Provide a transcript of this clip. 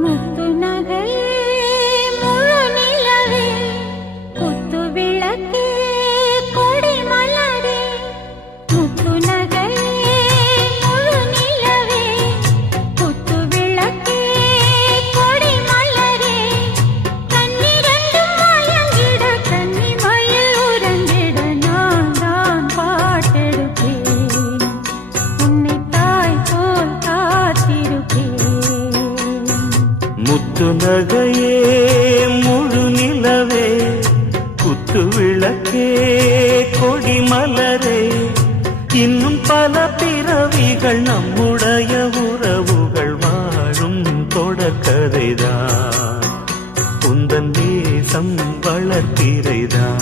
முத்து நகையே முழு நிலவே குத்து விளக்கே கொடி மலரே முத்து நகையே முழு நிலவே குத்து விளக்கே கொடி மலரே கண்ணிரண்டும் மயங்கிட கன்னி மயில் உறங்கிட நான் தான் பாட்டெடுப்பேன் உன்னை தாய் போல் காத்திருப்பேன் முத்து நகையே முழு நிலவே குத்து விளக்கே கொடி மலரே இன்னும் பல பிறவிகள் நம்முடைய உறவுகள் வாழும் தொடர்கதைதான் உந்தன் தேசம் வளர்த்திரைதான்